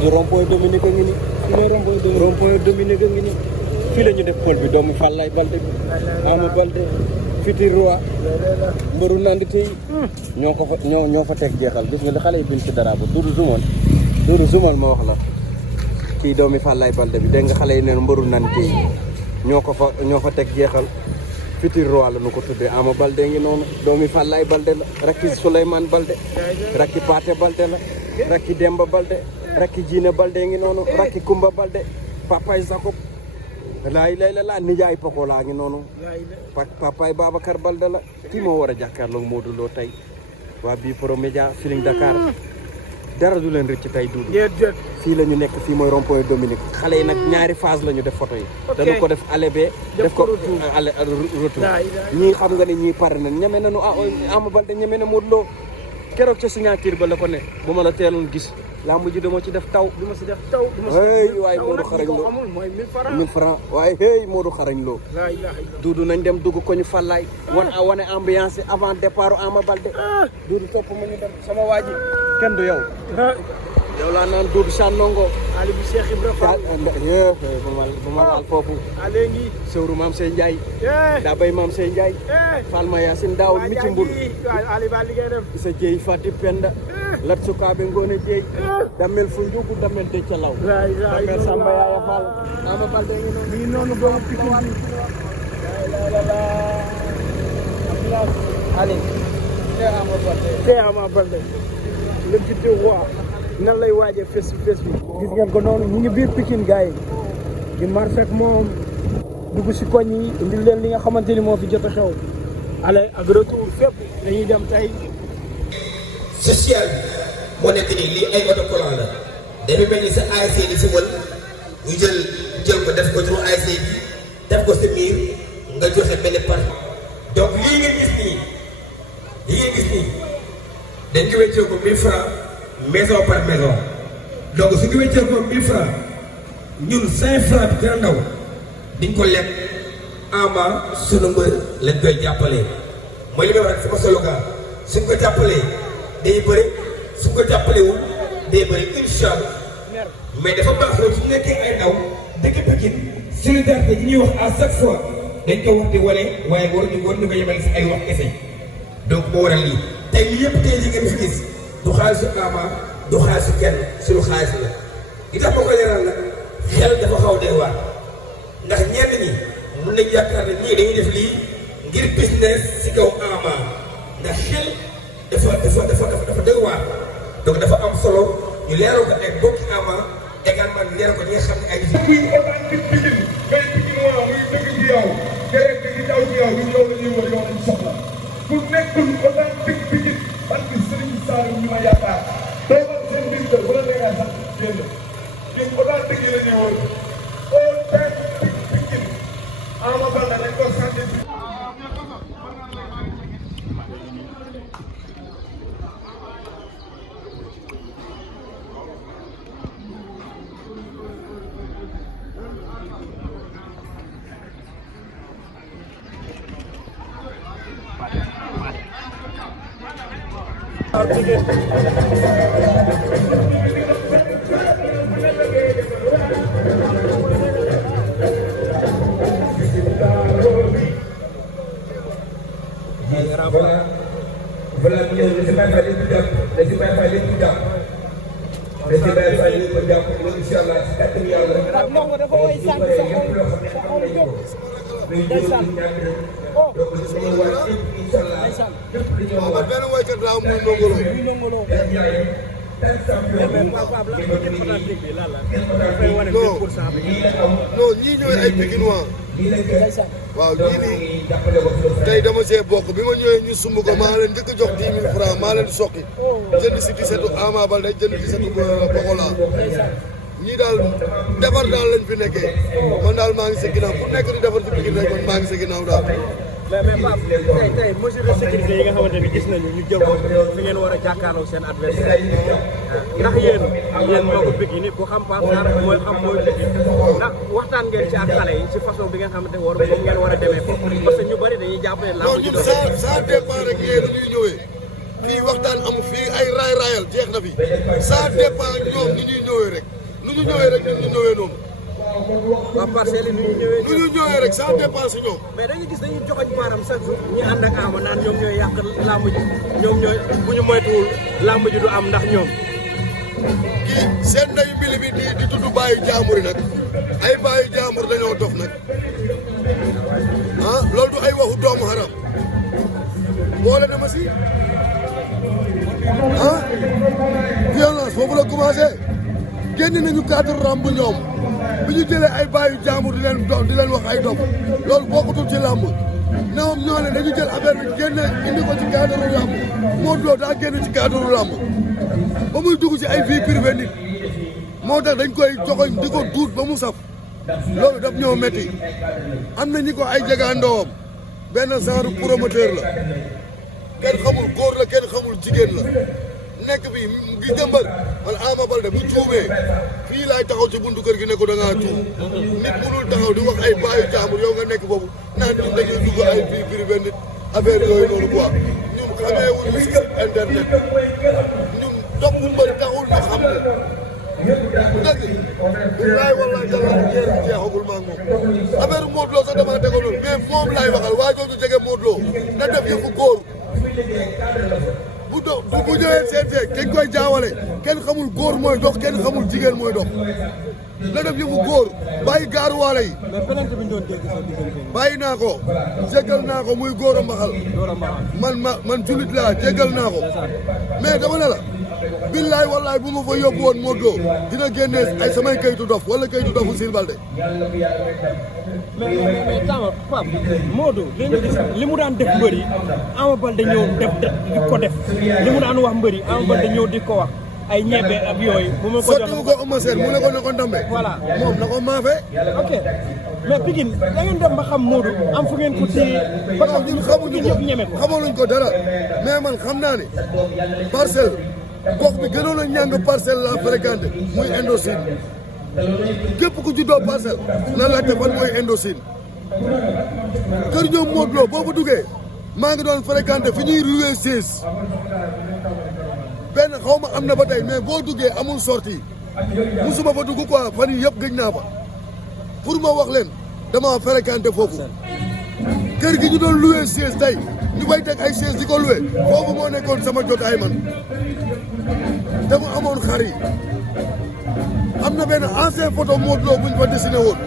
di rond-point Dominique a ngi ni rond-point Dominique a ngi ni fii la ñu def pôle bi doomu Fallaye Balde bi Ama Balde futur roi mbëru nandite yi ñoo fa teg jeexal gis nga li xale yi bind ci dara ba Doudou Zumal ma wax la kii doomi Fallaye Balde bi dégg nga xale yi neen mbëru nandite yi ñoo fa teg jeexal futur roi la nu ko tuddee Ama Balde ngi noonu doomi Fallaye Balde la rakki Souleymane Balde rakki Paate Balde la rakki Demba Balde rakki Jiina Balde ngi noonu rakki Kumba Balde papay Jacob laay la nijaay Pokola ngi noonu papay Babacar Balde la kii moo war a jàkkaarloog Modou Lo tey waa bii Pro Média Feeling Dakar dara du leen rëcc tey Doudou fii la ñu nekk fii mooy rond-point Dominique xale yi nag ñaari phase la ñu def photo yi dañu ko def aller be def ko aller retour ñii xam nga ne ñii pare na ñeme nañu Ama Balde ñeme na Modou Lo keroog ca signature ba la ko ne bu ma la teeloon gis laa mujj dama ci def taw hey waaye Modou xarañ Lo 1000 francs waaye hey Modou xarañ Lo Doudou nañ dem dugg ko ñu Fallaye wane ambiance avant départ Ama Balde Doudou topp ma ñu dem sama waa ji kenn du yow yow laa naan Doudou Sanongo ali bi Cheikh Ibra Fall bu ma laal foofu léegi sëwru maam Sey Ndiaye daa bay maam Sey Ndiaye Fall ma Yacine daaw mi ci mbul ali ba liggéey dem sa jeey Fati Penda lat sukaabe ngoone jeey damel fu njugu damel de ca law damel Samba Yaaya Fall Ama Balde ngi noonu doomu Pikine ali c'est Ama Balde le petit roi nan lay waajee fes bi gis ngeen ko noonu ñu ngi biir Pikine gars yi di marché ak moom dugg si koñ yi indil leen li nga xamante ni moo fi jot a xew aller ak retour fépp dañuy dem tey social moo nekk nii lii ay autocollant la dafa mel ni sa ASC di si wël ñu jël ko def ko ci ASC bi def ko sa miir nga joxe benn part donc lii ngeen gis nii dañ ko wéccee ko 1000 francs maison par maison donc su ñu wéccee ko 1000 francs ñun 5 francs bi gën a ndaw diñ ko lekk Ama sunu mbër lañ koy jàppalee mooy li may wax rek sama slogan suñ ko jàppalee day bëri suñ ko jàppalewul day bëri incha allah mais dafa baaxoo su nekkee ay ndaw dëkk Pikine solidarité yi ñuy wax à chaque fois dañ ko war di wane waaye war ñu ko yemale si ay wax kese donc moo waral lii tey lii yëpp tey li ngeen fi gis du xaalisu Ama du xaalisu kenn suñu xaalis la li tax ma ko leeral nag xel dafa xaw dee waar ndax ñenn ñi mun nañ yaakaar ne ñii dañuy def lii ngir business si kaw Ama ndax xel dafa dëgg waar donc dafa am solo ñu leeral ko ay bokki Ama également ñu leeral ko ñi nga xam ne ay muy authentique Pikine ngay Pikine waa muy dëgg ci yow keneen dëgg daw ci yow ñu yow la ñuy wër yow lañ soxla ku nekkul authentique Pikine parce que Serigne Saliou ñu ma yaakaar toogal seen biir kër bu la neexee sax génn ñun authentique yi la ñuy wër authentique Pikine Ama Balde dañ ko sànni voilà laissez pas faire lépp jàpp laissez pas faire lépp jàpp laissez pas faire lépp jàpp incha allah si kàttan yàlla ndongo dafa way sànq sa xol jóg ndeysaan donc dañuy war incha allah lépp li ñu wax benn waykat laa muy Ndongo Lo non ñii ñooy ay Pikinois waaw ñii nii tey dama see bokk bi ma ñëwee ñu sumb ko maa leen njëkk a jox 10 000 francs maa leen di soqi jënd si 17 Ama Balde jënd 17 Pokola ñii daal defar daal lañ fi nekkee man daal maa ngi sa ginnaaw ku nekk di defar ci Pikine rek man maa ngi sa ginnaaw daal. mais Pape tey mesure de sécurité yi nga xamante ni gis nañu ñu jël ko fi ngeen war a jàkkaarloo seen adversaire ndax yéen mbokku Pikine ni ku xam Pape Sarr mooy xam mooy Pikine ndax waxtaan ngeen ci ak xale yi ci façon bi nga xamante ne moom ngeen war a demee foofu parce que ñu bëri dañuy jàpp ne non ñun ça dépend rek yéen ñuy ñëwee fii waxtaan amu fii ay raayal jeex na fi ça dépend ñoom ni ñuy ñëwee rek nu ñu ñëwee rek ñu ñëwee noonu. waa parcelle yi nu ñu ñëwee rek ça dépend si ñoom. mais dañuy gis dañuy joxoñ baaraam chaque jour ñi ànd ak Ama naan ñoom ñooy yàq làmb ji ñoom ñooy bu ñu moytuwul làmb ji du am ndax ñoom. kii seen ndeyu mbili bi di tudd bàyyi jaambur yi nag ay bàyyi jaambur dañoo dof nag ah loolu du ay waxu doomu haram boole na ma si ah violence foofu la commencé génn nañu cadre ramb ñoom bi ñu jëlee ay bàyyi jaambur di leen wax ay dof loolu bokkutul ci làmb ñoom ñoo ne dañu jël affaire bi génne indi ko ci cadre làmb Modou Lo daa génn ci cadre làmb ba muy dugg ci ay vie privée nit moo tax dañ koy joxoñ di ko duut ba mu saf loolu daf ñoo metti am na ñi ko ay jegaandoowam benn genre promoteur la kenn xamul góor la kenn xamul jigéen la nekk bi gi gëmbër wala Ama Baldé bu juumee fii laay taxaw ci buntu kër gi ne ko da ngaa juum nit mënul taxaw di wax ay baayu jaamur yow nga nekk boobu naan ñun dañuy dugg ay vie privée nit affaire yooyu noonu quoi ñun xamee wuñu si internet ñun topp mbër taxul ñu xam ne dëgg bilaay wallaay dala jeer bi jeexagul maa ngi moom affaire Modou Lo sax dama tegoon noonu mais moom laay waxal waa jooju jege Modou Lo na def yëfu góor bu ñëwee seetee dañ koy jaawale kenn xamul góor mooy dox kenn xamul jigéen mooy dox na def yëfu góor bàyyi gaaruwaale yi. mais plainte bi ñu doon dégg sa diggante. bàyyi naa ko jégal naa ko muy góor a mbaxal man julit laa jégal naa ko mais dama ne la billaay wallaay bu ma fa yóbbu woon Modou Lo dina génnee ay samay kayitu dof wala kayitu dofu Jules Baldé. mais Tama Pape Modou dañu gis li mu daan def mbër yi Ama Baldé ñëw di ko def li mu daan wax mbër yi Ama Baldé ñëw di ko wax ay ñebe ak yooyu. bu ma ko jox sotti ko Eumeu Sène mu ne ko na ko ndambe. voilà moom na ko maafe. ok mais Pikine da ngeen dem ba xam Modou am fu ngeen ko téye. ba xam ñun xamuñu ko ñeme ko xamaluñ ko dara mais man xam naa ne parcelle gox bi gënoon a ñàng parcelle la fréquenté muy Indochine képp ku juddoo parcelle na laajte fan mooy Indochine kër ñoom Modou Lo boo fa duggee maa ngi doon fréquenté fi ñuy loué 16 benn xaw ma am na ba tey mais boo duggee amul sortie musuma fa dugg quoi fan yii yëpp gëj naa fa pour ma wax leen dama fréquenté foofu kër gi ñu doon loué 16 tey ñu bay teg ay 16 di ko loué foofu moo nekkoon sama jotaay man te mu amoon xar yi am na benn ancien photo Modou Lo buñ fa dessiné woon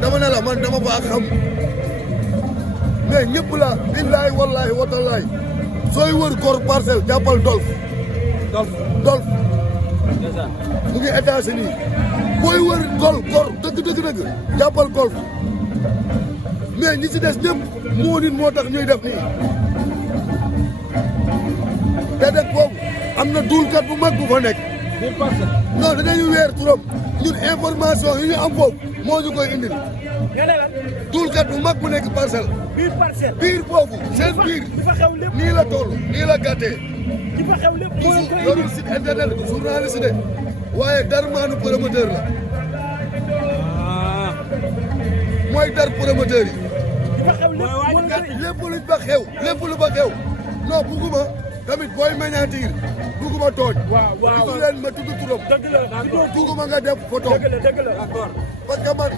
dama ne la man dama faa xam mais ñëpp la billaay wallaay watalaay sooy wër góor parcelle jàppal Dolf mu ngi États-Unis booy wër góor dëgg jàppal Golf mais ñi si des ñëpp moo nit moo tax ñuy def nii te dëkk boobu am na duulkat bu mag bu fa nekk non dinañu weer turam ñun information yi ñu am foofu moo ñu koy indil duulkat bu mag bu nekk parcelle biir foofu seen biir nii la toll nii la gàttee yorul site internet journaliste de waaye darmaanu promoteur la mooy dar promoteur yi lépp luñ ba xew non bugguma tamit booy meññaatiir bugguma tooñ gisu leen ma tudd turam bugguma nga def photo parce que man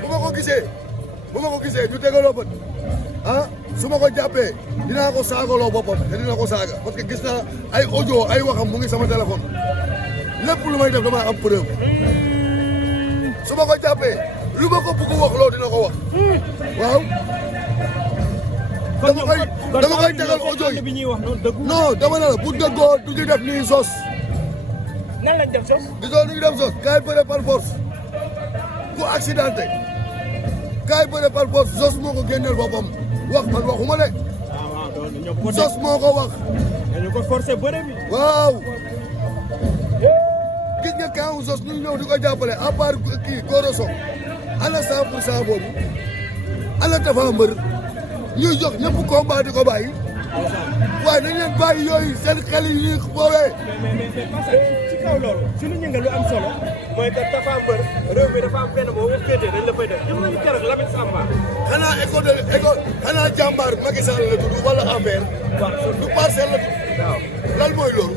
bu ma ko gisee ñu tegaloo bët su ma ko jàppee dinaa ko saagaloo boppam te dina ko saaga parce que gis naa ay audio ay waxam mu ngi sama téléphone lépp lu may def dama am preuve su ma ko jàppee lu ma ko bëgg wax loo dina ko wax waaw dama koy tegal audio yi non dama ne la bu dëggoo du ñu def nii sos nan lañ def sos gisoo nu ñu def sos kaay bëre par force ku accidenté kaay bëre par force sos moo ko génneel boppam wax man waxuma de sos moo ko wax dañu ko forcé bëre bi waaw gis nga kaawu sos ñu ñëw di ko jàppale à part kii Goro Sock ana 100% boobu ana Tapha Mbeur ñuy jox ñëpp combat di ko bàyyi waaye nañ leen bàyyi yooyu seen xel yi ñuy boobee. mais ci kaw loolu suñu ñëngal lu am solo mooy que dafa am mbër réew mi dafa am benn boo ko féetee dañ la fay def ñun ñu keroog Lamine Samba. xanaa école xanaa jàmbaar Macky Sall la tudd wala affaire du parcelle la tudd. lan mooy loolu.